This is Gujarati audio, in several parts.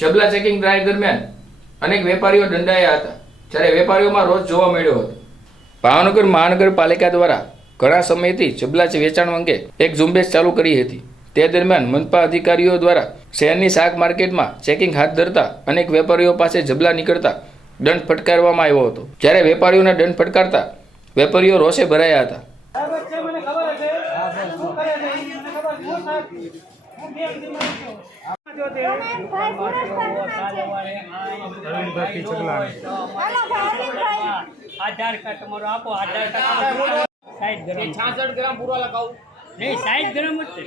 જબલા ચેકિંગ ડ્રાઈવ દરમિયાન અનેક વેપારીઓ દંડાયા હતા. જ્યારે વેપારીઓમાં રોષ જોવા મળ્યો હતો. ભાવનગર મહાનગરપાલિકા દ્વારા ઘણા સમયથી જબલા વેચાણ અંગે એક ઝુંબેશ ચાલુ કરી હતી. તે દરમિયાન મનપા અધિકારીઓ દ્વારા શહેરની શાક માર્કેટમાં ચેકિંગ હાથ ધરતા અનેક વેપારીઓ પાસે જબલા નીકળતા દંડ ફટકારવામાં આવ્યો હતો. જ્યારે વેપારીઓને દંડ ફટકારતા વેપારીઓ રોષે ભરાયા હતા. આધાર કાર્ડ તમારો આપો આધાર કાર્ડ સાઈઠ ગ્રામ. છાસઠ ગ્રામ પૂરો લગાવું. નહીં સાઈઠ ગ્રામ જ છે.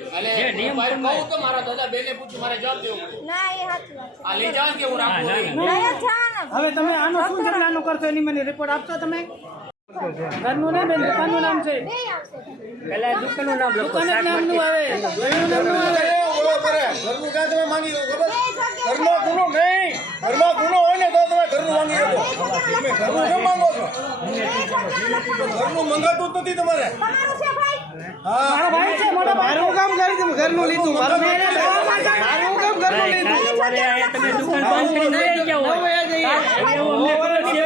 નિયમ કહું તો મારા દાદા બેને પૂછ્યું મારે જવાબ દેવો ના એ સાચી વાત આ લઈ જાઓ કે હું રાખું ના, નહીં? ના. લઈ જ જવાના. હવે તમે આનો શું જમવાનું કરશો એની મને રિપોર્ટ આપશો તમે? ઘરનું ને બેન? દુકાનનું નામ છે? પેલા આવશે. પહેલા દુકાનનું નામ લખો દુકાન જ નામનું આવે. ઘરનું ઘરનું ક્યાં તમે માંગી લો ખબર? ઘરનો ગુનો નહીં. ઘરમાં ગુનો હોય ને તો તમે ઘરનું માંગી શકો તમે ઘરનું કેમ માંગો છો? ઘરનું મંગાતું જ નથી તમારે. તમારું છે ભાઈ? હા. ભાઈ છે મારા ભાઈ કામ કરી તમે ઘરનું લીધું. મારું મારું કામ ઘરનું લીધું. તમે. દુકાન બંધ કરીને વહી ગયા હોય એવું અમને ખબર છે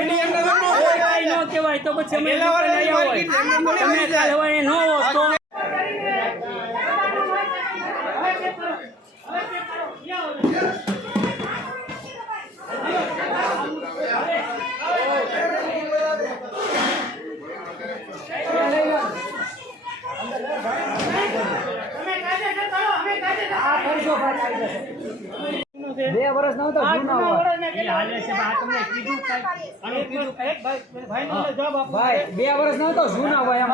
કોઈ કાંઈ ન તો પછી અમે ન હો તો બે વર્ષ નો તો જૂના હોય એ હાલે છે પણ આ તમને કીધું કાંઈ આનું વર્ષ કાંઈ ભાઈ બે વર્ષ નો તો જૂના હોય એમ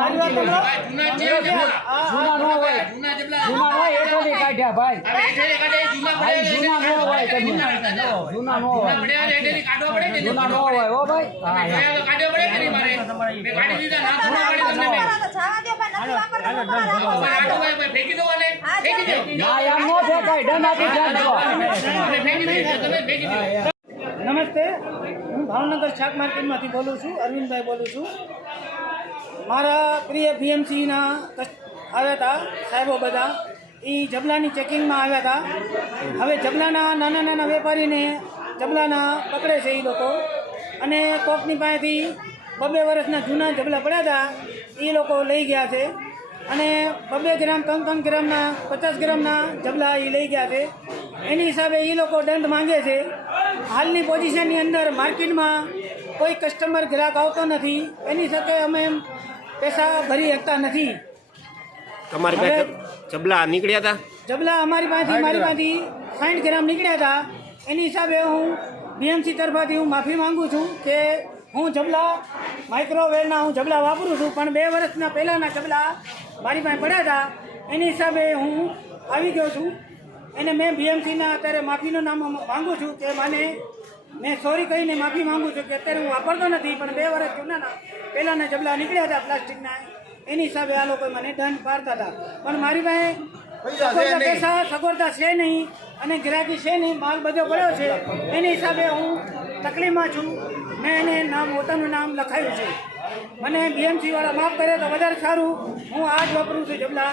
જૂના નો હોય. જૂના જબલા. હોય એઠોડી કાઢ્યા ભાઈ. જૂના નો હોય જૂના જૂના હોય. ને જૂના નો હોય હો ભાઈ. હા હા. જોયા તો કાઢવા પડે નમસ્તે. હું ભાવનગર શાક માર્કેટમાંથી બોલું છું અરવિંદભાઈ બોલું છું. મારા પ્રિય બીએમસીના આવ્યા હતા સાહેબો બધા. એ જબલાની ચેકિંગમાં આવ્યા હતા હવે જબલાના નાના નાના વેપારીને જબલાના પકડે છે એ લોકો. અને કોકની પાસેથી બબે વર્ષના જૂના જબલા પડ્યા હતા એ લોકો લઈ ગયા છે. અને બબે ગ્રામ ત્રણ ત્રણ ગ્રામના પચાસ ગ્રામના જબલા એ લઈ ગયા છે. એની હિસાબે એ લોકો દંડ માંગે છે. હાલની પોઝિશનની અંદર માર્કેટમાં કોઈ કસ્ટમર ગ્રાહક આવતો નથી. એની સાથે અમે પૈસા ભરી શકતા નથી. તમારી પાસે જબલા નીકળ્યા હતા? જબલા અમારી પાસેથી મારી પાસેથી સાઠ ગ્રામ નીકળ્યા હતા. એની હિસાબે હું બીએમસી તરફથી હું માફી માંગુ છું કે હું જબલા માઇક્રોવેવના હું જબલા વાપરું છું પણ બે વર્ષના પહેલાંના જબલા મારી પાસે પડ્યા હતા. એની હિસાબે હું આવી ગયો છું. એને મેં બીએમસીના અત્યારે માફીનું નામ માગું છું કે મને મેં સોરી કહીને માફી માગું છું કે અત્યારે હું વાપરતો નથી પણ બે વર્ષ જૂનાના પહેલાંના જબલા નીકળ્યા હતા પ્લાસ્ટિકના. એની હિસાબે આ લોકો મને દંડ પાડતા હતા. પણ મારી પાસે પૈસા સગવડતા છે નહીં અને ગ્રાહકી છે નહીં માલ બધો પડ્યો છે. એની હિસાબે હું તકલીફમાં છું. મેં એને નામ, પોતાનું નામ લખાયું છે. મને બીએમસીવાળા માફ કરે તો વધારે સારું. હું આ જ વાપરું છું જબલા.